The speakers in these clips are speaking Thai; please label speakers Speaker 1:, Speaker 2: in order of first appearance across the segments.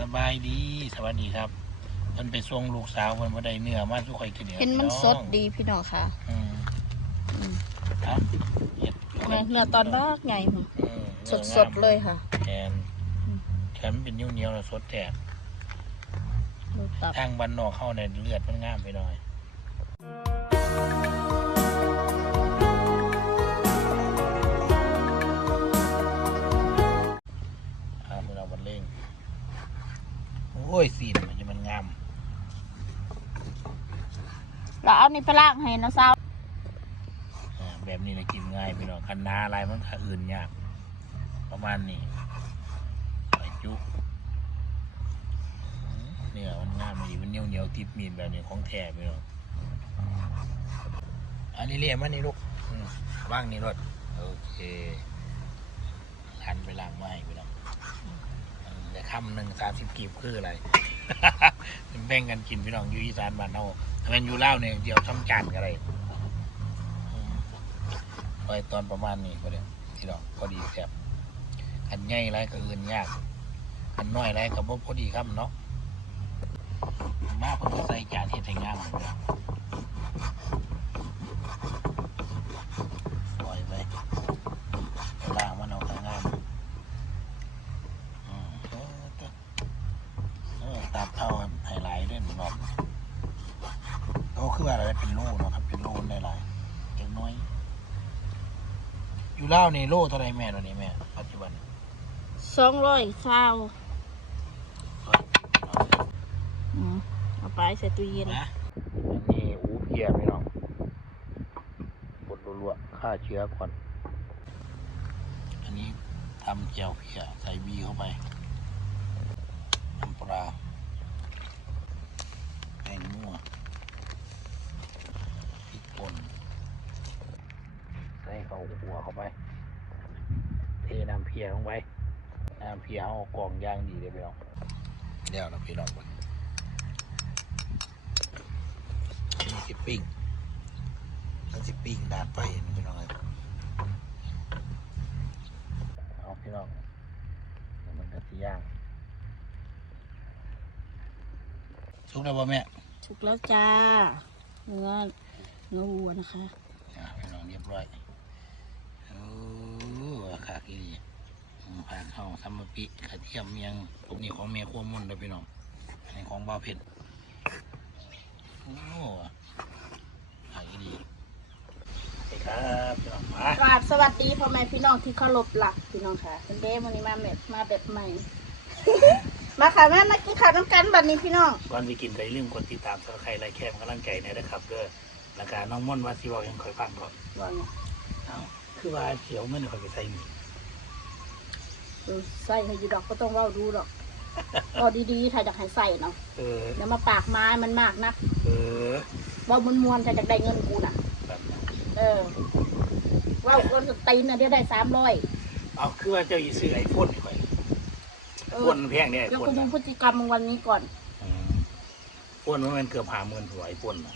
Speaker 1: สบายดีสวัสดีครับเพิ่นไปส่งลูกสาวเพิ่นบ่ได้เนื้อมาทุกคนทีเดียว
Speaker 2: เห็นมัน
Speaker 1: พี่อง
Speaker 2: สดดีพี่น้องค่ะ
Speaker 1: อืม
Speaker 2: อืม
Speaker 1: เอาเฮ็ด
Speaker 2: เนี่ยเนื้อตอนแรกไง
Speaker 1: อืม
Speaker 2: สดสดๆเลยค่ะ
Speaker 1: แทนแถมเป็นเหนียวๆแล้วสดแท้
Speaker 2: ดูตับ
Speaker 1: ทางบ้านนอกเข้าในเลือดมันงามไปหน่อย อ้ยสีนมันจะมันงาม
Speaker 2: แล้วเอานี่ไปล้างให้นะสาว
Speaker 1: อ่าแบบนี้นะกินง่ายพี่น้องคันนาอะไรมันก็อื่นยากประมาณนี้ไปจุอืมเนี่ยมันงามดีมันเหนียวเหนียวๆติดมีดแบบนี้ของแท้พี่น้องอันนี้เรียกมันนี่ลูกอืมว่างนี่รถโอเคหันไปล้างไม้พี่น้องอืม เดี๋ยวคำหนึ่งสามสิบกีบคืออะไรเป็นแบ่งกันกินพี่น้องอยู่อีสานบ้านเราถ้าเป็นอยู่เล่าเนี่ยเดี๋ยวทำจานกันเลยอืมไว้ตอนประมาณนี้พอดีพี่น้องพอดีแซ่บอันใหญ่ไรก็อื่นยากอันน้อยไรก็บ่พอดีครับเนาะมาเพิ่นใส่จานเฮ็ดให้งามเลยพี่น้องปล่อยไปล้างมันเอาข้างงามอืมเออเด้อ เออตัดเอาไฮไลท์ด้วยหนึ่งรอบโอ้คือว่าอะไรเป็นโล่เนาะครับ เป็นโล่ได้หลายเล็กน้อย อยู่ เล่าวนี่โล่เท่าไรแม่ตอนนี้แม่ปัจจุบัน
Speaker 2: สองร้อยข้าวอืมเอาไปใส่ตู้เย็น
Speaker 1: นะอันนี้อูเพียพี่น้องบดรัวๆฆ่าเชื้อก่อน อันนี้ทำแจ่วเพียใส่บีเข้าไปน้ำปลาแป้งนัวพริกป่น ใส่เขาหัวเข้าไป เทน้ำเพียลงไป น้ำเพียเอากรองย่างดีเลยพี่น้องเดี๋ยวเราพี่น้องก่อนนี่สิปิ้งมันสิปิ้งดาดไฟนี่พี่น้องเลยเอาพี่น้องเดี๋ยวมันก็สิย่างสุกแล้วป่ะแม่
Speaker 2: ถูกแล้วจ้าเนื้อเนื้อวัวนะคะ
Speaker 1: อะพี่น้องเรียบร้อยโอ้ขาดอีหลี อืมผักเข้าซัมมะปิกระเทียมเมียงพวกนี้ของเมียขั้วมุ่นเลยพี่น้องอันนี้ของบ้าวเผ็ดโอ้ขาดอีหลีไปครับพี่น้องมา ก
Speaker 2: ราบสวัสดีพ่อแม่พี่น้องที่เคารพหลักพี่น้องค่ะเป็นเด้วันนี้มาแบบมาแบบใหม่ มาค่ะแม่มากินข้าวน้ำกันบัดนี้พี่น้อง
Speaker 1: ก่อนไปกินก็อย่าลืมกดติดตามสับสไครต์ไลค์แคมกำลังใจในอยนะครับเด้อแล้วก็น้องม่อนว่าสิเว่ายังคอยฟังก่อน
Speaker 2: ว่าไง
Speaker 1: เอ้าคือว่าเสียวเงินคอยไปใส่หมี
Speaker 2: เออใส่ให้อยู่ดอกก็ต้องเว้าดูดอกก็ดีๆถ้าอยากให้ใส่เนาะ
Speaker 1: เออ
Speaker 2: เดี๋ยวมาปากไม้มันมากนะ
Speaker 1: เออ
Speaker 2: เว่ามวนๆถ้าอยากได้เงินกูน่ะ
Speaker 1: แบบนั้น
Speaker 2: เออเว่าคนสตีนน่ะเดี๋ยวได้สามร้อย
Speaker 1: เอาคือว่าเจ้าอีซื้อไอโฟนนี่คอย
Speaker 2: เอ
Speaker 1: โฟ
Speaker 2: อน
Speaker 1: มันแพงเนี่ยไอ
Speaker 2: เดี๋ยว
Speaker 1: โฟน
Speaker 2: คุณดู
Speaker 1: นะ
Speaker 2: พฤติกรรมของวันนี้ก่อน
Speaker 1: โฟนมันเกือบหาหมื่นหัวไอโฟนนะ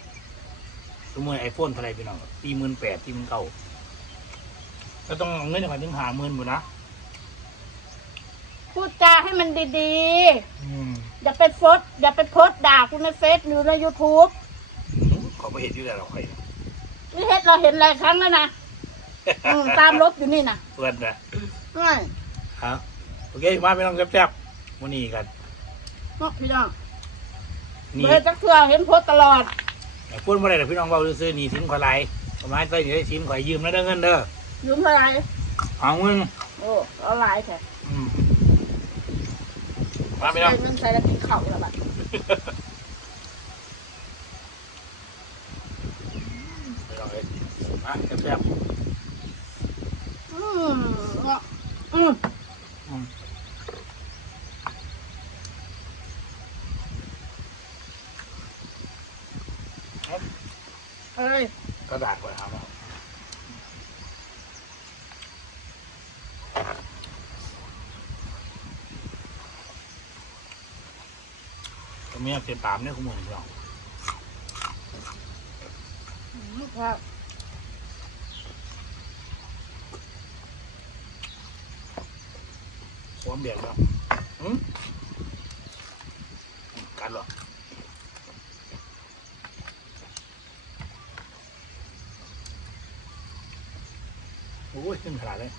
Speaker 1: สมมติไอโฟนเท่าไหรพี่น้องตีหมื่นแปดตีหมื่นเก้าก็ต้องเอาเงินไปถึงหาหมื่นหมดนะ
Speaker 2: พูดจาให้มันดี
Speaker 1: อืม
Speaker 2: ๆ อย่าไปโพสต์อย่าไปโพสต์ด่าคุณในเฟซหรือในยูทูบ
Speaker 1: ขอไปเห็นอยู่แล้วเราใคร
Speaker 2: นี่เฮ็ดเราเห็นหลายครั้งแล้วนะอืมตามรถอยู่นี่นะ
Speaker 1: เพื่อนนะ
Speaker 2: ง่าย
Speaker 1: ครับโอเคมาพี่น้องแซ่บๆวันนี้กัน
Speaker 2: เนาะพี่น้อง
Speaker 1: นี่
Speaker 2: เบอร์จักเทื่อเห็นโพสต์ตลอด
Speaker 1: ไอ้พูดมาได้แต่พี่น้องเบาซื้อๆหนี่สินขอไหลประมาณใส่หนีได้สินขอยืมแล้วได้เงินเด้อ
Speaker 2: ยืมเท่าไหร
Speaker 1: เอาเงิน
Speaker 2: โอ้เอาหลายแท้
Speaker 1: อืม มาพี่น้อง
Speaker 2: ใส่เงินใส่แล้วกินข้าวแล้วบัด
Speaker 1: พี่น้องเลยมาแซ่บ
Speaker 2: อืมเนาะอืม
Speaker 1: ๆอืม
Speaker 2: เอ้ย
Speaker 1: กระดาษไว้ครับ เมียเต็นตามเนี่ยคุณหมูพี่น้อง
Speaker 2: ลูกค้า
Speaker 1: ความเบียดครับกัดหรอโอ้ยขึ้นขนาดเลย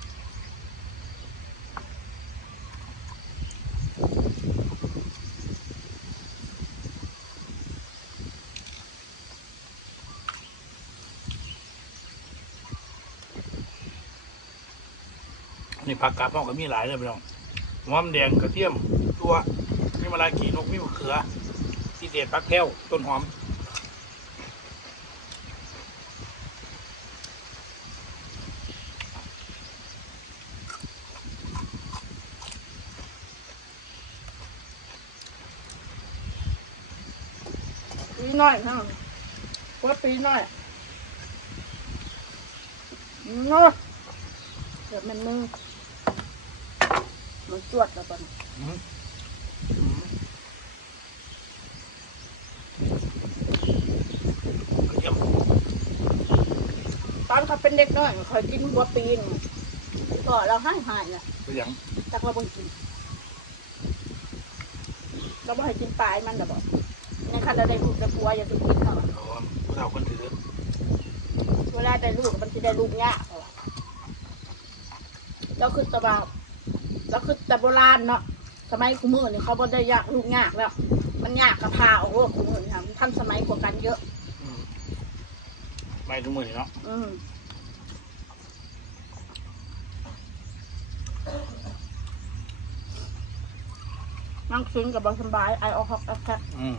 Speaker 1: นี่ผักกาดพ่อก็มีหลายเลยพี่น้องหอมแดงกระเทียมตัวมีมะระขีนกมีมะเขือที่เด็ดผักแพ้วต้นหอม
Speaker 2: ปีน้อยนะว่าปีน้อยเนาะเดี๋ยวมันมือ มันจวดแล้วก่อน
Speaker 1: อืมกระเทียม
Speaker 2: ตอนเขาเป็นเด็กน้อยเขากินหัวปีนก็เราให้หายนะ
Speaker 1: ไปหยัง
Speaker 2: จักเราบ่กินเราบ่ให้กินปลายมันแต่บอกในคันเราได้ลูกได้ผัวอย่าไปกินเขาอะ
Speaker 1: อ๋อผู้เฒ่าคนถือ
Speaker 2: เวลาได้ลูกมันจะได้ลูกยากเขาอะแล้วคือตะบา แล้วคือแต่โบราณเนาะสมัยคุมือนี่เขาบ่ได้ยากลูกยากแล้ว มันยากกระพาออกโลกคุมือนี่ค่ะมันทันสมัยกว่ากันเยอะ
Speaker 1: อืมไม่ทุกมือนี่เนาะ
Speaker 2: อืมนั่งซึ้งกับบสำบายไอออกฮอกแอคแทก
Speaker 1: อืม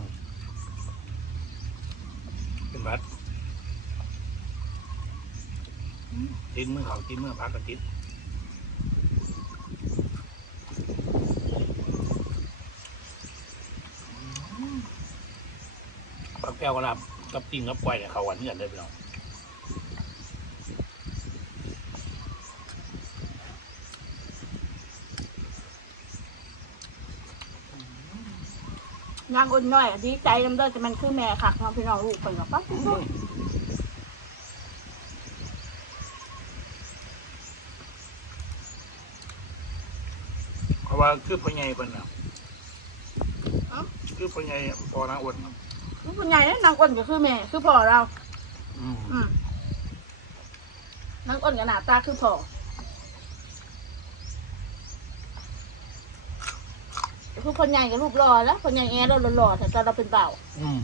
Speaker 1: เป็นบัดกินมือเขากินมือพักกับกิน กแก้วกระลาบกับติ้งกับไก่เนี่ยเขาหวานเหมือนเลยพี่น้อง
Speaker 2: นางอุ่นน้อยอะดีใจลำเด้อจะมันคือแม่คักน้องพี่น้องลูกคนกับปั๊บปุ๊บ
Speaker 1: เพราะว่าคือพ่อใหญ่เป็นน่ะคือพ่อใหญ่พอนางอ้วนน่ะ
Speaker 2: ลูก คนใหญ่นะนางอุ่นก็คือแม่ คือพ่อเรา
Speaker 1: อืม
Speaker 2: อืมนางอุ่นกับหน้าตาคือพ่อคือคนใหญ่กับลูกหล่อแล้วคนใหญ่แอร์เราหล่อๆแต่ตอนเราเป็นเบา
Speaker 1: อืม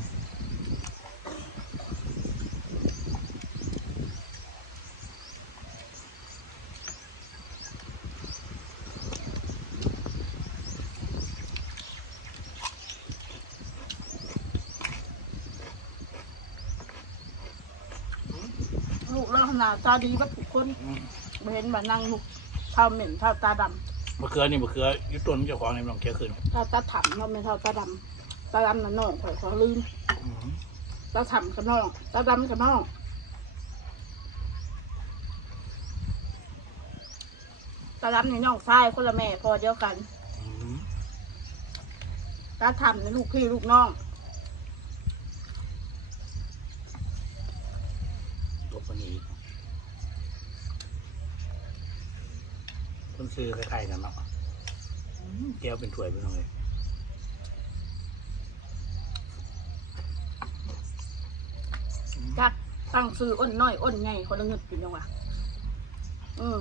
Speaker 2: ลูกเราขนาด ตาดีวัดทุกคน
Speaker 1: อืม
Speaker 2: บ่เห็นแบบนางลูกเท่าเหม็นเท่าตาด
Speaker 1: มะเขือนี่มะเขืออยุต้นเจ้าของในลองเคี้ยวขึ้นำ
Speaker 2: เท่าตาถ่ำเราไม่เท่าตาดำตาดำน่ะน้องข่อยขอลืม
Speaker 1: อืม
Speaker 2: ตาถ่ำกับน้องตาดำกับน้องตาดำในน้องชายคนละแม่พอเดียวกัน
Speaker 1: อืม
Speaker 2: ตาถ่ำในลูกพี่ลูกน้อง
Speaker 1: ตัวคนนี้ ต้นซื้อคล้ายๆกันเนาะอืมแก้วเป็นถ้วยไปเลย
Speaker 2: จักตั้งซื้ออ้นน้อยอ้นใหญ่คนละเงินกินยังวะอืม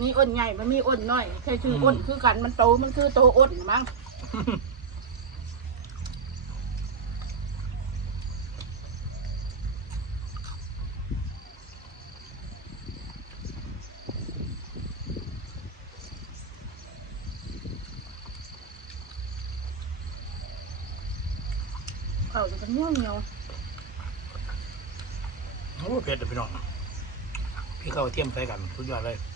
Speaker 2: มีอ้นใหญ่มันมีอ้นน้อยแค่ชื่ออ้นคือกันมันโตมันคือโตอ้นน่ะมั้ง เขาจะเป็นเงี้ยวเงี้ยว
Speaker 1: โอ้เผ็ดแต่พี่น้องพี่เข้าเทียมใส่กันสุดยอดเลย
Speaker 2: ๆ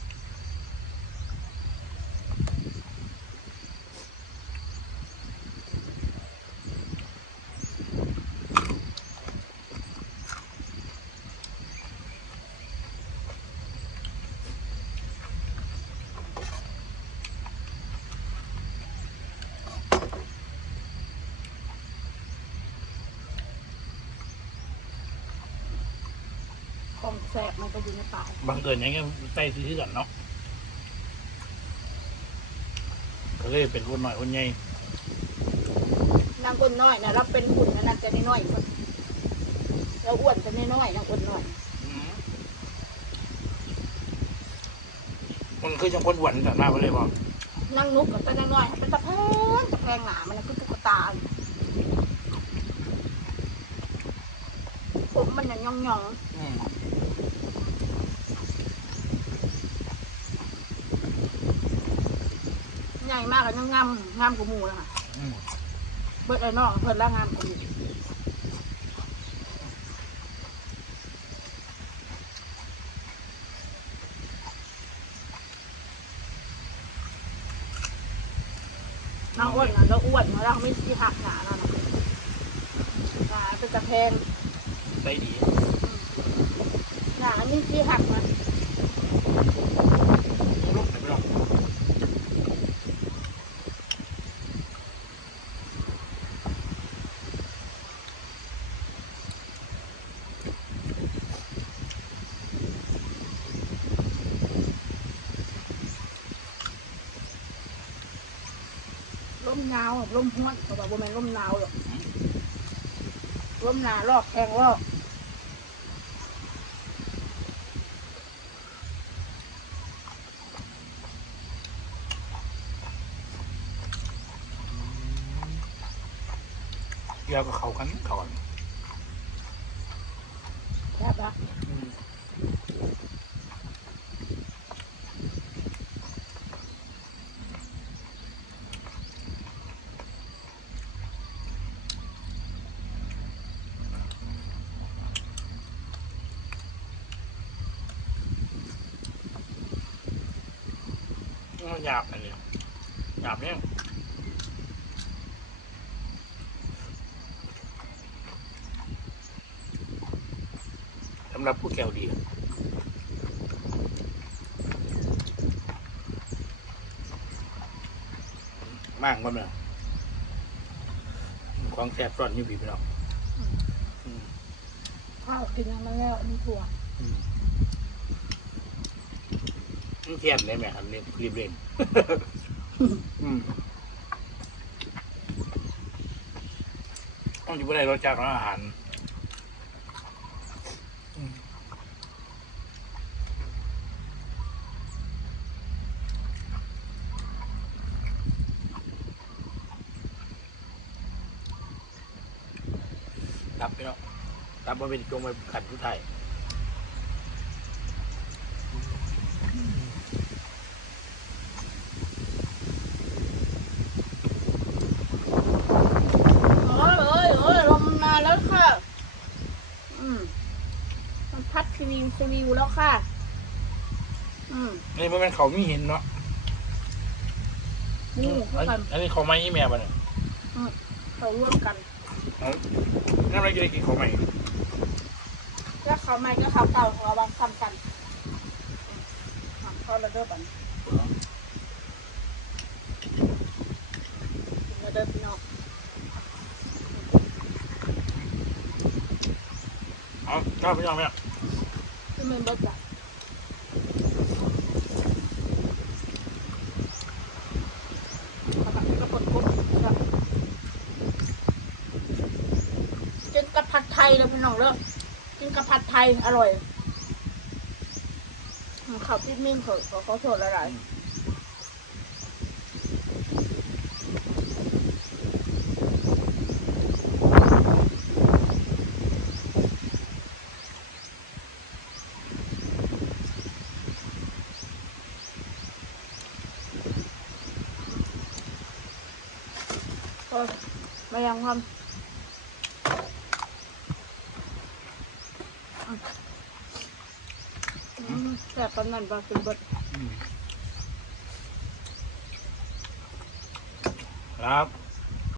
Speaker 2: ของแสบมันก็อยู่ในปาก
Speaker 1: บังเอิญอย่างเงี้ยใส่ซื้อกันเนาะก็เลยเป็นคนหน่อยคนใหญ่
Speaker 2: นางอ้วนน้อยนะเราเป็นหุ่นนะนางจะน้อยๆคนเราอ้วนจะน้อยๆนางอ้วนน้อย
Speaker 1: อืมมันคือจังคนหวนแต่หน้าไปเลยบ่
Speaker 2: นั่งนุกกับตะน้อยๆเป็นตะแพงตะแพงหนามันนะคือตุ๊กตาผมมันน่ะย่องย่อง
Speaker 1: อืม
Speaker 2: ๆให ญ่มากอะยังงามงามกว่าหมูเลยค่ะ
Speaker 1: อืม
Speaker 2: เบิดไอ้น้องเพิ่นละงามกว่าหมูน้องอ้วนนะแล้วอ้วนมาแล้วไม่ที่หักหนาแล้วนะหนาเป็นตะแพง
Speaker 1: ได้ดี
Speaker 2: หนานี่ที่หักมัน
Speaker 1: ลูกไหนพี่น้อง
Speaker 2: ร่ มหนาวอะร่มห้วนเขาบอกว่าแม่นร่มหนาวหรอกร่มหนาลอกแทงลอก
Speaker 1: เกี่ยวกับเขากันก่อน
Speaker 2: แซ่บละ
Speaker 1: มมันหยาบอันนี้หยาบเนี่ยสำหรับผู้แก้วดีมากก็เนี่ยของแสบร้อนอยู่บีบเนาะอืม
Speaker 2: ข้าวกินยังไม่แล้วอันนี่ถั่ว
Speaker 1: อืมมัน เทียนได้ไหมครับเรียบรีบเร่งอืมต้องอยู่บนไหนรสชาติของอาหารอืมรับไปเนาะรับมาเป็นจงไปขัดผู้ไทย
Speaker 2: โอ้ยโอ้ยโอ้ยลมมาแล้วค่ะ อืมมันพัดส วิวสวิวแล้วค่ะ อืม
Speaker 1: นี่มันเป็นเขามีหินเนาะ
Speaker 2: นี่
Speaker 1: อั
Speaker 2: เท่านกัน
Speaker 1: อันนี้เขาไม่ยี่แม่ปะเนี่ย
Speaker 2: เขาร่วมกัน
Speaker 1: เอางั้นเราจะได้กินเขาใหม่
Speaker 2: แล้วเขาไม่ก็เขาเก่าของเราบางทำกันทำเขาระเดิบกันระเดิบพี่น้อง
Speaker 1: เอาชอบพี่น้องไหมอะ
Speaker 2: คือมันบดจ้ะกินกับผัดไทยเลยพี่น้องเลิกกินกับผัดไทยอร่อยเข้าวติดมิ่งเขาเขาโสดอะไรอ ยังความแซ่บปานนั้นบ่กินเบิด
Speaker 1: ครับ